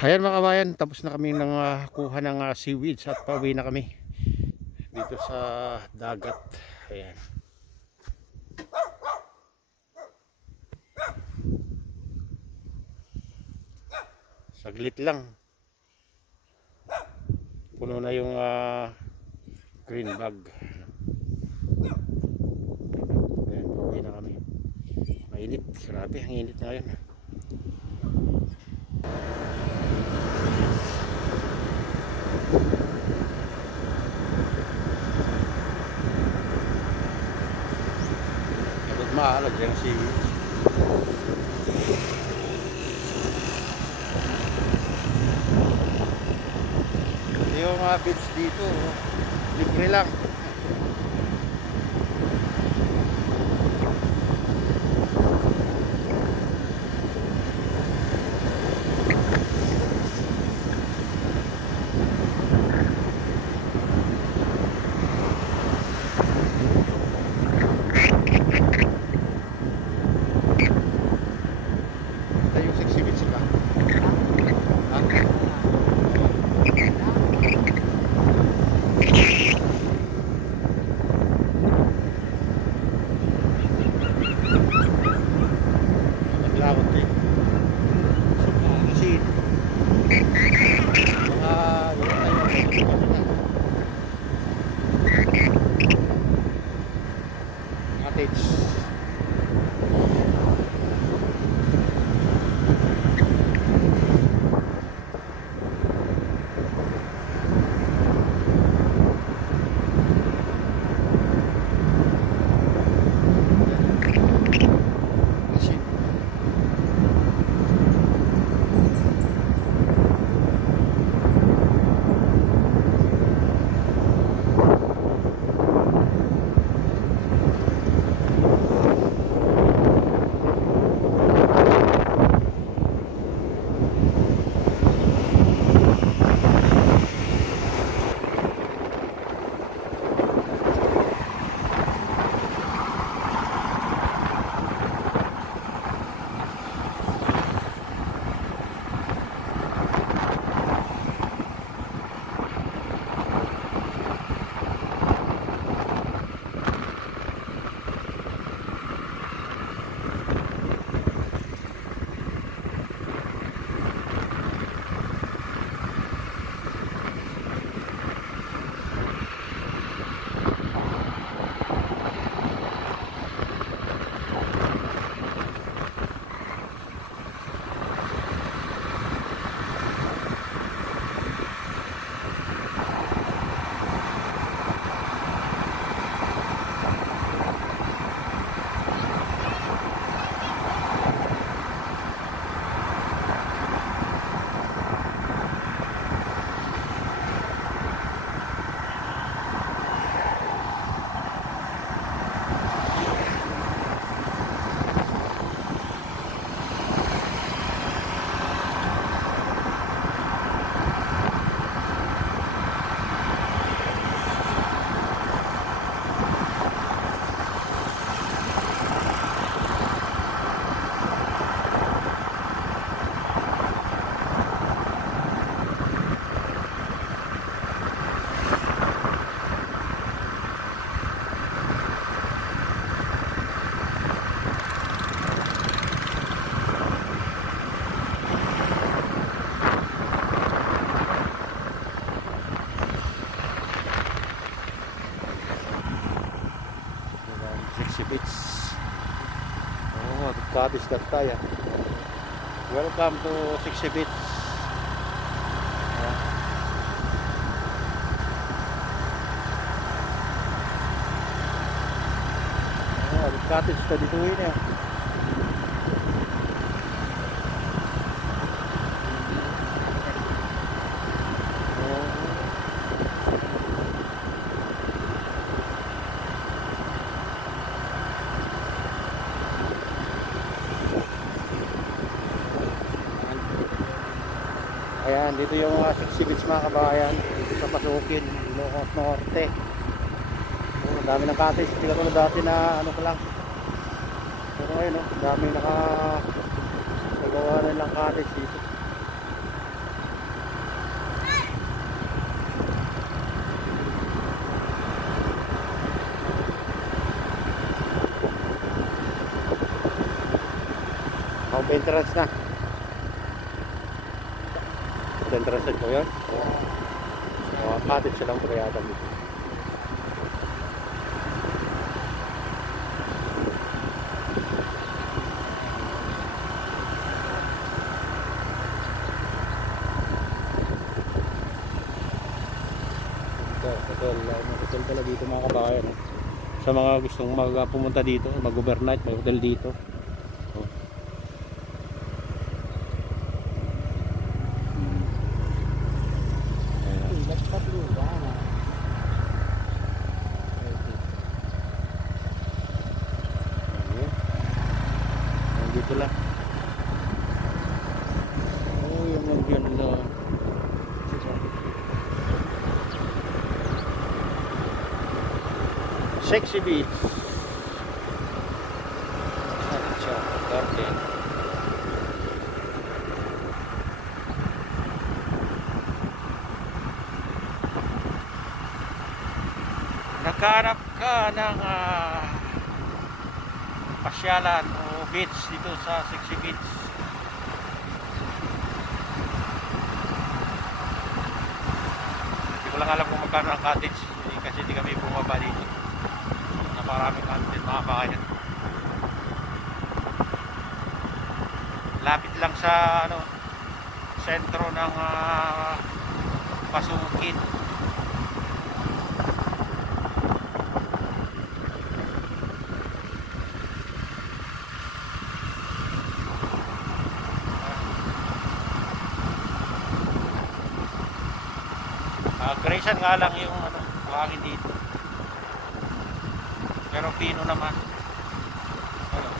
Ayan mga kabayan, tapos na kami ng kuha ng seaweeds at pauwi na kami dito sa dagat. Ayan. Saglit lang. Puno na yung green bag. Ayan, pauwi na kami. Mainit, grabe, ang init na ngayon. Maalag yung seaweed. Yung mga beach dito libre lang. Cottage that tayo. Welcome to 60 Beach. Cottage tadi dito ini. Ayan, dito yung 60 Beach mga kabayan. Dito sa Pasukin, Ilocos Norte. Ang dami ng cottage. Hindi ko na dati na ano ko lang. Pero ngayon, dami nakagawa na ng cottage dito. entrance na. Ito entrance na ito yun. Cottage silang pala yata dito. Hotel pala dito mga kabayan. Sa mga gustong pumunta dito, mag-overnight, may hotel dito. Dito lang. Oh, yung yun lang. Sexy Beach. Garden. Nagkahanap ka ng pasyalan o beach dito sa Sexy Beach. Hindi ko lang alam kung magkano ang cottage kasi hindi kami bumaba dito. Napakarami cottage mga bayan. Lapit lang sa sentro ng Pasukin. Grayson nga lang yung buhangin dito. Pero pino naman.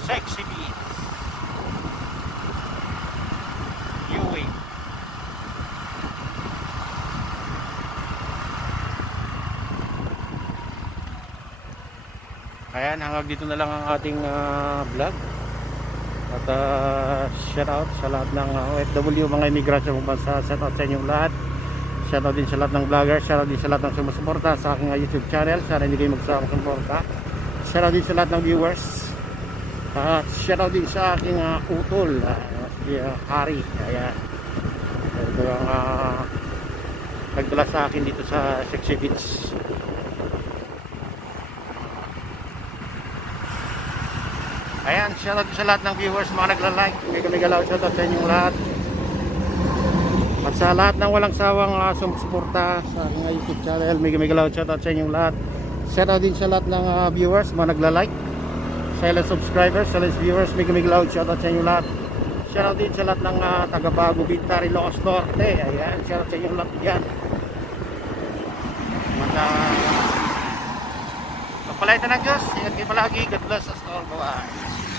Sexy Beach. Viewing. Ayan, hanggang dito na lang ang ating vlog. At shout out sa lahat ng OFW, mga imigrasyon ng bansa. Shout out sa inyong lahat. Shoutout din sa lahat ng vlogger, shoutout din sa lahat ng sumusuporta sa aking YouTube channel. Sana hindi kayo magsawang sumuporta. Shoutout din sa lahat ng viewers. At shoutout din sa aking utol, si Harry. Ayan. Ito ang nagdala sa akin dito sa Sexy Beach. Ayan, shoutout din sa lahat ng viewers, mga nagla-like. May galaw, shoutout sa inyong lahat. At sa lahat ng walang sawang sumusuporta sa aking YouTube channel, may galaw, shoutout sa inyong lahat. Shoutout din sa lahat ng viewers, mga nagla-like. Silent subscribers, silent viewers, may galaw, shoutout sa inyong lahat. Shoutout din sa lahat ng taga-Bago, Bintar, Ilocos Norte. Ayan, shoutout sa inyong lahat yan. Pagpalaitan ng Diyos, ingat kayo palagi. God bless us all. Bye.